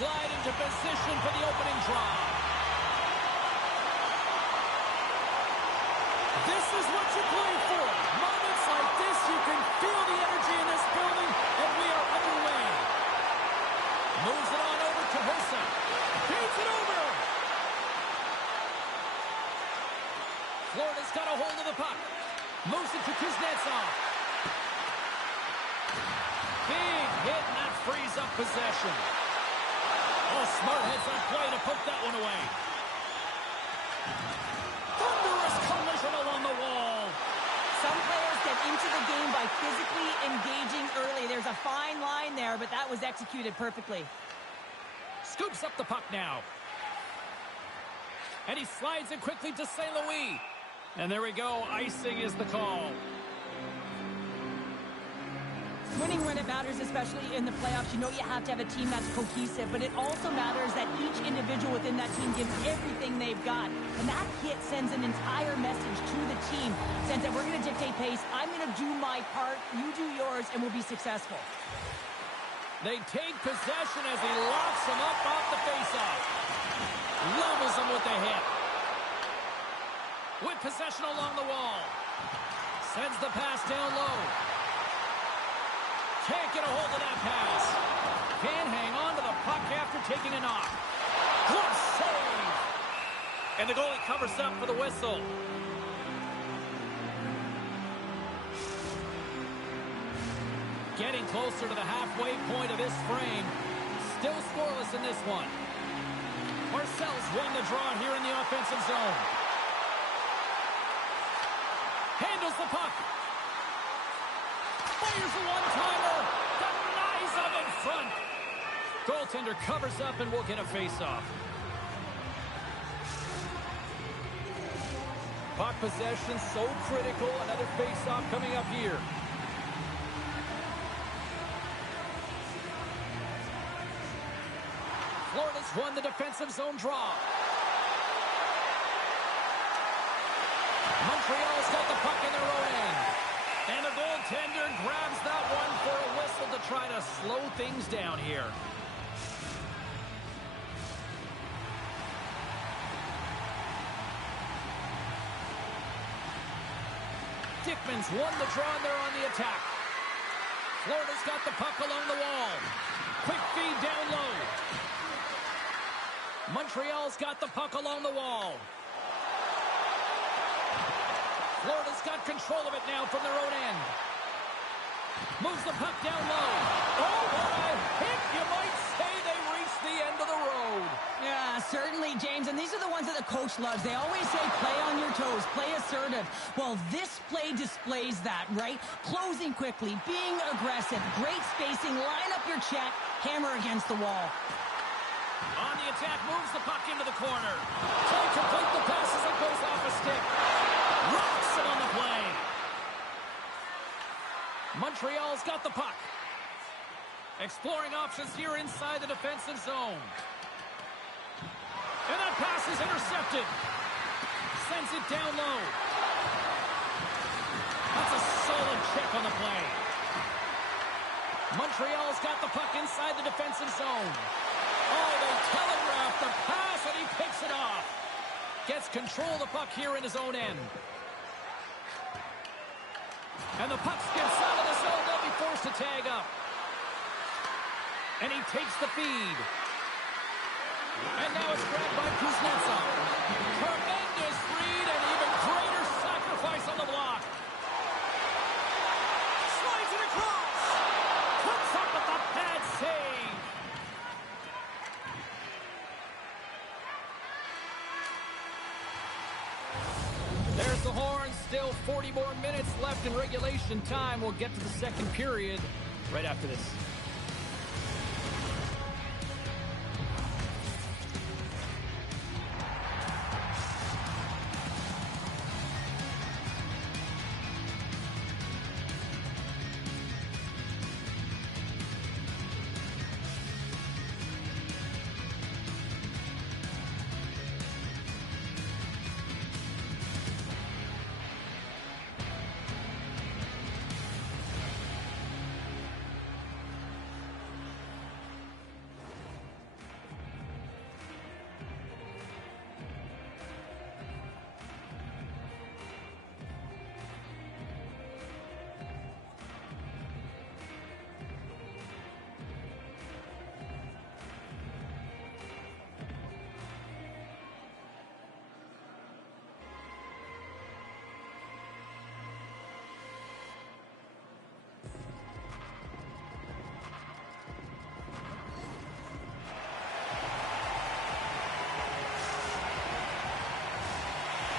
glide into position for the opening draw. This is what you play for. Moments like this, you can feel the energy in this building, and we are underway. Moves it on over to Hossa. Feeds it over. Florida's got a hold of the puck. Moves it to Kuznetsov. Big hit, and that frees up possession. Oh, smart heads on play to poke that one away. Thunderous collision along the wall. Some players get into the game by physically engaging early. There's a fine line there, but that was executed perfectly. Scoops up the puck now. And he slides it quickly to St. Louis. And there we go. Icing is the call. Winning when it matters, especially in the playoffs, you know you have to have a team that's cohesive, but it also matters that each individual within that team gives everything they've got. And that hit sends an entire message to the team. Says that we're going to dictate pace, I'm going to do my part, you do yours, and we'll be successful. They take possession as he locks him up off the faceoff. Levels him with the hit. With possession along the wall. Sends the pass down low. Can't get a hold of that pass. Can't hang on to the puck after taking a knock. Good save. And the goalie covers up for the whistle. Getting closer to the halfway point of this frame. Still scoreless in this one. Marcel's won the draw here in the offensive zone. Handles the puck. Fires a one-timer. Denies him in front. Goaltender covers up and will get a face-off. Puck possession so critical. Another face-off coming up here. Florida's won the defensive zone draw. Montreal's got the puck in their own end. And the goaltender grabs that one for a whistle to try to slow things down here. Dickman's won the draw and they're on the attack. Florida's got the puck along the wall. Quick feed down low. Montreal's got the puck along the wall. Florida's got control of it now from their own end. Moves the puck down low. Oh, what a hit! You might say they reached the end of the road. Yeah, certainly, James. And these are the ones that the coach loves. They always say play on your toes, play assertive. Well, this play displays that, right? Closing quickly, being aggressive, great spacing, line up your check, hammer against the wall. On the attack, moves the puck into the corner. Can't complete the pass as it goes off a stick. Rocks it on the play. Montreal's got the puck. Exploring options here inside the defensive zone. And that pass is intercepted. Sends it down low. That's a solid check on the play. Montreal's got the puck inside the defensive zone. Oh, they telegraph the pass, and he picks it off. Gets control of the puck here in his own end. And the puck skips out of the zone. They'll be forced to tag up. And he takes the feed. And now it's grabbed by Kuznetsov. Tremendous read and even greater sacrifice on the block. Slides it across. Comes up with the pad save. There's the horn. Still 40 more minutes left in regulation time. We'll get to the second period right after this.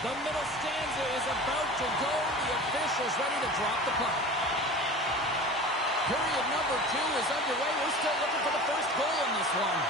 The middle stanza is about to go. The officials ready to drop the puck. Period number 2 is underway. We're still looking for the first goal in this one.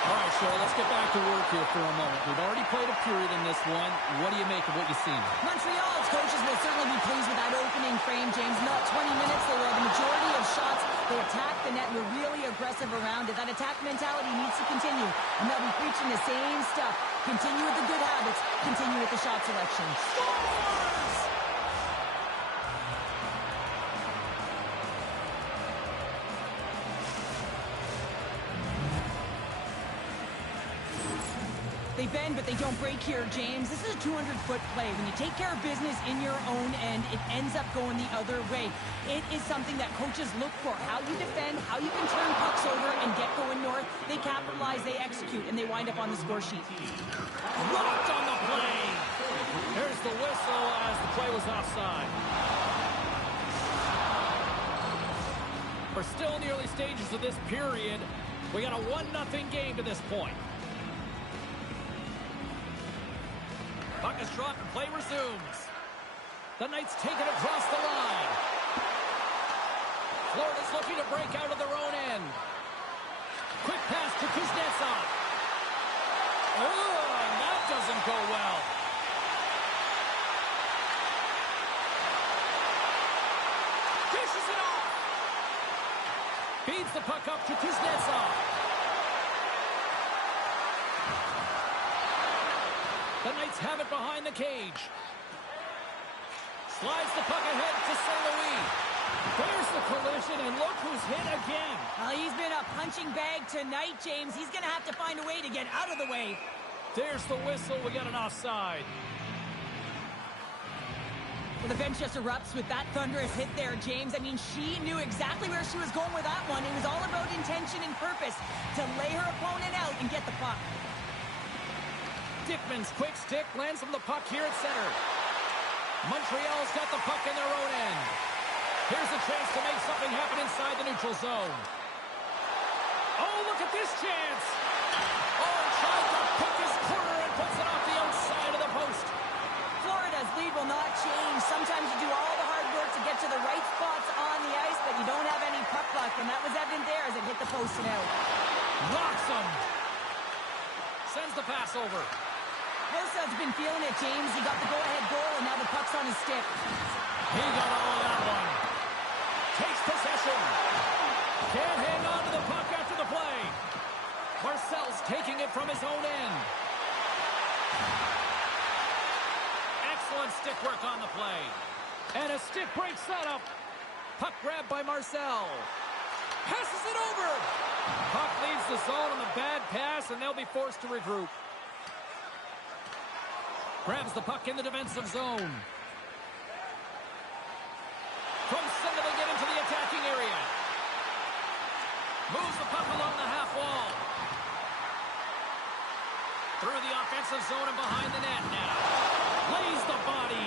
All right, Chel, let's get back to work here for a moment. We've already played a period in this one. What do you make of what you've seen? Montreal's coaches will certainly be pleased with that opening frame, James. Not 20 minutes. They were the majority of shots. They attacked the net and were really aggressive around it. That attack mentality needs to continue. And they'll be preaching the same stuff. Continue with the good habits. Continue with the shot selection. Scores! They bend, but they don't break here, James. This is a 200-foot play. When you take care of business in your own end, it ends up going the other way. It is something that coaches look for. How you defend, how you can turn pucks over and get going north. They capitalize, they execute, and they wind up on the score sheet. Rocked on the play. There's the whistle as the play was offside. We're still in the early stages of this period. We got a 1-0 game to this point. Puck is dropped and play resumes. The Knights take it across the line. Florida's looking to break out of their own end. Quick pass to Kuznetsov. Oh, and that doesn't go well. Dishes it off. Feeds the puck up to Kuznetsov. The Knights have it behind the cage. Slides the puck ahead to St. Louis. There's the collision, and look who's hit again. He's been a punching bag tonight, James. He's going to have to find a way to get out of the way. There's the whistle. We got an offside. Well, the bench just erupts with that thunderous hit there, James. I mean, she knew exactly where she was going with that one. It was all about intention and purpose to lay her opponent out and get the puck. Dickman's quick stick lands from the puck here at center. Montreal's got the puck in their own end. Here's a chance to make something happen inside the neutral zone. Oh, look at this chance. Oh, tried to pick his corner and puts it off the outside of the post. Florida's lead will not change. Sometimes you do all the hard work to get to the right spots on the ice, but you don't have any puck luck, and that was evident there as it hit the post and out. Rocks him. Sends the pass over. Hosa's been feeling it, James. He got the go-ahead goal, and now the puck's on his stick. He got all of that one. Takes possession. Can't hang on to the puck after the play. Marcel's taking it from his own end. Excellent stick work on the play. And a stick break setup. Puck grabbed by Marcel. Passes it over. Puck leaves the zone on a bad pass, and they'll be forced to regroup. Grabs the puck in the defensive zone. From center, they get into the attacking area. Moves the puck along the half wall. Through the offensive zone and behind the net now. Lays the body.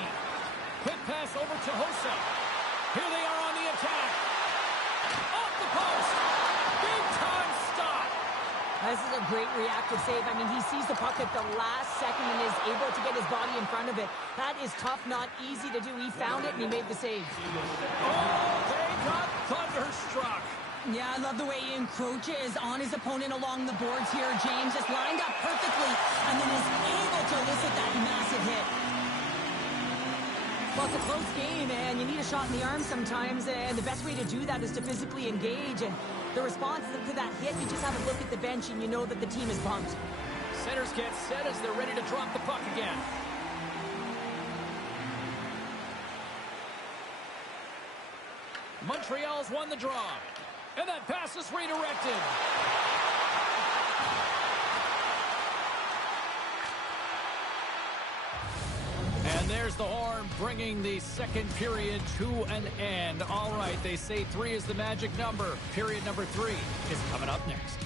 Quick pass over to Hosa. Here they are on the attack. Off the post. Big time stop. This is a great reactive save. I mean, he sees the puck at the last second and is able to get his body in front of it. That is tough, not easy to do. He found it and he made the save. Oh, they got thunderstruck. Yeah, I love the way he encroaches on his opponent along the boards here. James just lined up perfectly and then is able to elicit that massive hit. Well, it's a close game, and you need a shot in the arm sometimes, and the best way to do that is to physically engage. And the response to that hit, you just have a look at the bench, and you know that the team is bumped. Centers get set as they're ready to drop the puck again. Montreal's won the draw. And that pass is redirected. And there's the horn, bringing the second period to an end. All right, they say 3 is the magic number. Period number 3 is coming up next.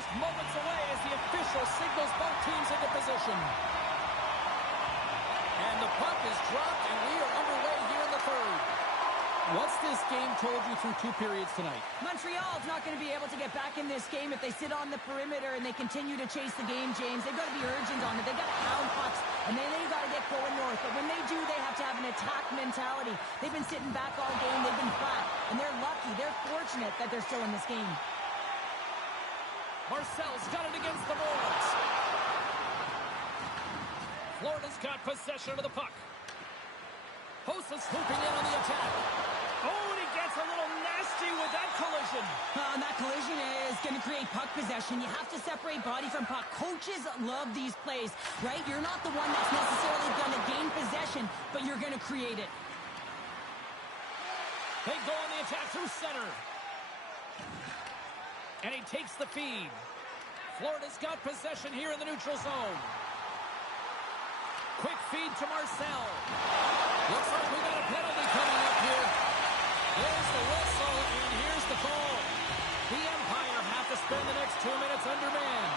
just moments away as the official signals both teams into position. And the puck is dropped, and we are underway here in the third. What's this game told you through 2 periods tonight? Montreal's not going to be able to get back in this game if they sit on the perimeter and they continue to chase the game, James. They've got to be urgent on it. They've got to hound pucks, and then they've got to get going north. But when they do, they have to have an attack mentality. They've been sitting back all game. They've been flat, and they're lucky. They're fortunate that they're still in this game. Marcel's got it against the boards. Florida's got possession of the puck. Hossa swooping in on the attack. Oh, and he gets a little nasty with that collision. And that collision is going to create puck possession. You have to separate body from puck. Coaches love these plays, right? You're not the one that's necessarily going to gain possession, but you're going to create it. They go on the attack through center. And he takes the feed. Florida's got possession here in the neutral zone. Quick feed to Marcel. Looks like we got a penalty coming up here. There's the whistle, and here's the call. The Empire have to spend the next 2 minutes undermanned.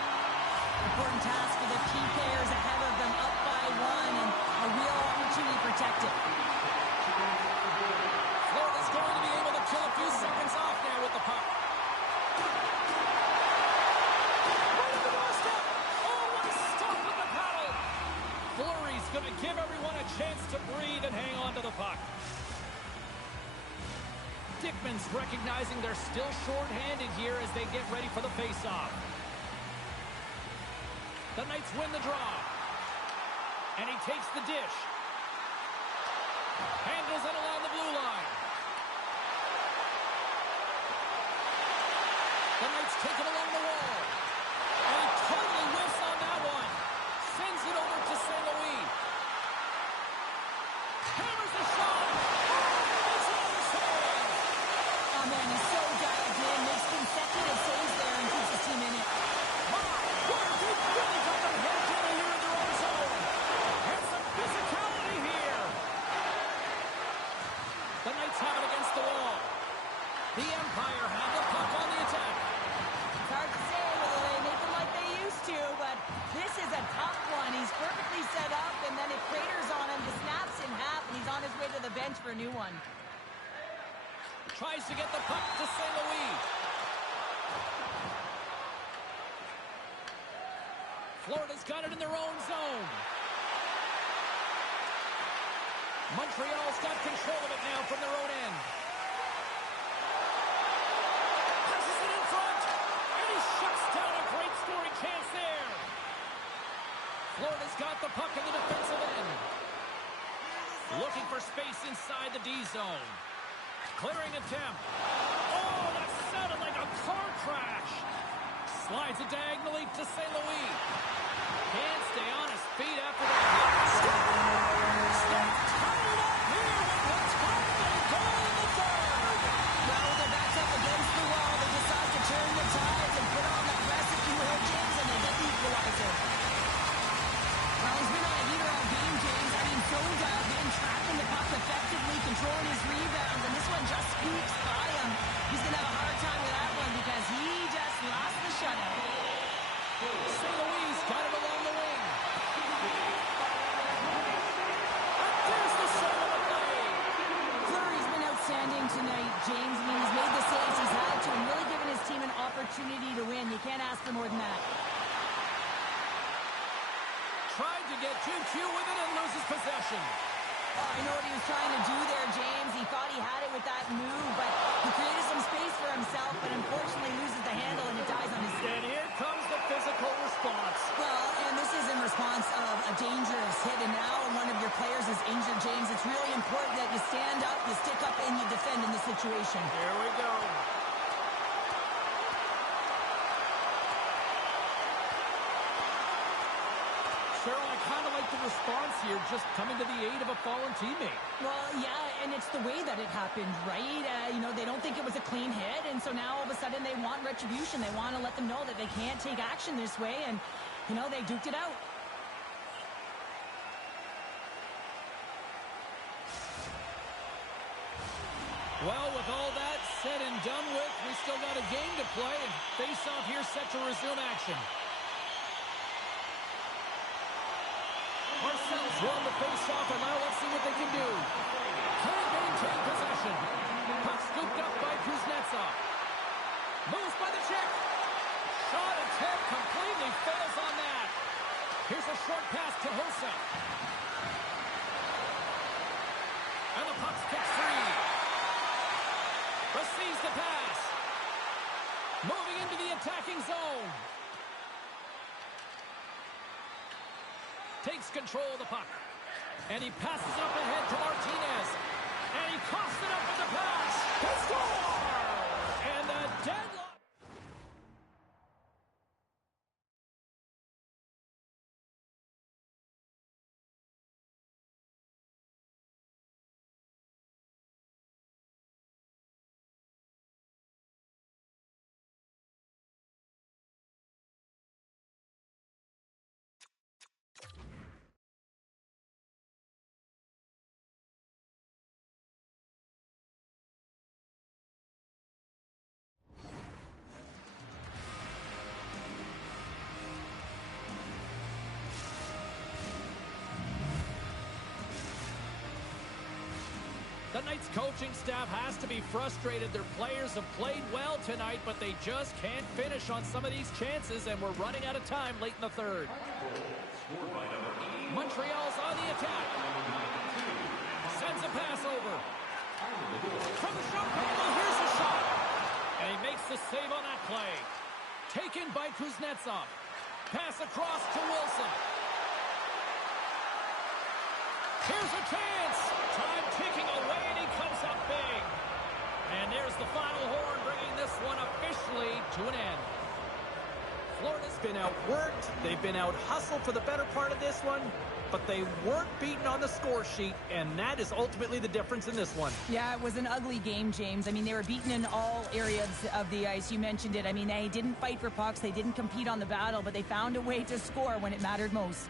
Important task for the key players ahead of them, up by 1, and a real opportunity to protect it. Florida's going to be able to kill a few seconds off now with the puck. Right at the doorstep. Oh, what a stop with the paddle. Fleury's going to give everyone a chance to breathe and hang on to the puck. Dickman's recognizing they're still short-handed here as they get ready for the face-off. The Knights win the draw. And he takes the dish. Handles it along the blue line. The Knights take it along the wall. And he totally whiffs on that one. Sends it over to St. Louis. Hammers the shot. It's on the save. Oh, man, he's so dialed in. Makes consecutive saves there and keeps his team in it. My word, they've really got their head together here in their own zone. And some physicality here. The Knights have it against the wall. The Empire have the puck on the attack. It's hard to say whether they make them like they used to, but this is a tough one. He's perfectly set up, and then it craters on him. The snap's in half, and he's on his way to the bench for a new one. Tries to get the puck to St. Louis. Florida's got it in their own zone. Montreal's got control of it now from their own end. Passes it in front, and he shuts down a great scoring chance there. Florida's got the puck in the defensive end. Looking for space inside the D zone. Clearing attempt. Oh, that sounded like a car crash. Slides it diagonally to St. Louis. Can't stay on his feet after that. Step tied it up here with what's finally goal in the third. Well, they're backed up against the wall. They decide to turn the tides and put on the press, if you will, James, and they get the equalizer. Well, he's been on a heater all game, James. I mean, so dialed in, tracking the puck effectively, controlling his rebounds, and this one just squeaks by him. He's going to have a hard time with that one because he just lost the shutout. St. Louis got it along the wing. There's the save of the play. Fleury's been outstanding tonight, James. I mean, he's made the saves he's had to and really given his team an opportunity to win. You can't ask for more than that. Tried to get too cute with it and loses possession. Oh, I know what he was trying to do there, James. He thought he had it with that move, but he created some space for himself, but unfortunately loses the handle and it dies on his And here comes the physical response. Well, and this is in response of a dangerous hit, and now one of your players is injured, James. It's really important that you stand up, you stick up, and you defend in this situation. Here we go. Cheryl, I kind of like the response here, just coming to the aid of a fallen teammate. Well, yeah, and it's the way that it happened, right? You know, they don't think it was a clean hit, and so now all of a sudden they want retribution. They want to let them know that they can't take action this way, and, you know, they duked it out. Well, with all that said and done with, we still got a game to play, and face-off here set to resume action. Marcel's won the face-off, and now let's see what they can do. Can't maintain possession. Puck scooped up by Kuznetsov. Moves by the Czech. Shot attempt completely fails on that. Here's a short pass to Hossa. And the puck's kicked free. Receives the pass. Moving into the attacking zone. Takes control of the puck. And he passes it up ahead to Martinez. And he coughs it up with the pass. He scores! And the deadlock. The Knights coaching staff has to be frustrated. Their players have played well tonight, but they just can't finish on some of these chances, and we're running out of time late in the third. Montreal's on the attack. Sends a pass over. From the shot angle, here's a shot. And he makes the save on that play. Taken by Kuznetsov. Pass across to Wilson. Here's a chance. Time ticking away, and he comes up big. And there's the final horn, bringing this one officially to an end. Florida's been outworked. They've been out-hustled for the better part of this one, but they weren't beaten on the score sheet, and that is ultimately the difference in this one. Yeah, it was an ugly game, James. I mean, they were beaten in all areas of the ice. You mentioned it. I mean, they didn't fight for pucks. They didn't compete on the battle, but they found a way to score when it mattered most.